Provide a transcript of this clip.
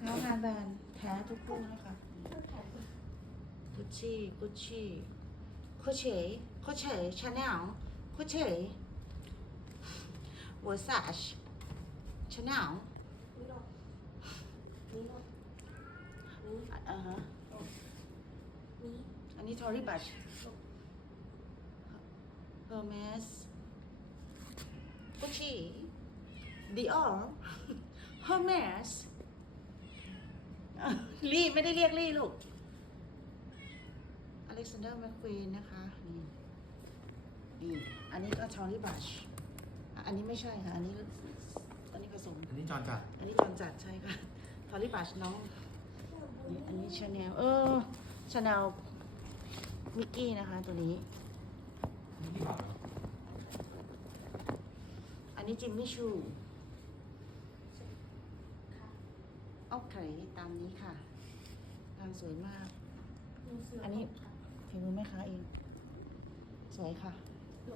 ท้างานแบรนด์แท้ทุกคู่นะคะกุชชี่กุชชี่โคเชโคเชชาแนลโคเชวอร์ซาชชาแนลนี่หรอนี่หรอนี่อ่าฮะนี่อันนี้ทอริบัชเฮอร์เมสกุชชี่ดิออร์เฮอร์เมส ลี่ไม่ได้เรียกลี่ลูก อเล็กซานเดอร์แมคควีนนะคะ นี่นี่อันนี้ก็ทอริบัชอันนี้ไม่ใช่ค่ะ อันนี้อันนี้ผสม อันนี้จอนจัด อันนี้จอนจัดใช่ค่ะทอริบัชน้องนี่อันนี้ชาแนลเออชาแนลมิกกี้นะคะตัวนี้ อันนี้ที่บอกเหรออันนี้จิมมี่ชู โอเคตามนี้ค่ะงานสวยมากหนูเสืออันนี้ฝีมือแม่ค้าเอง สวยค่ะหนู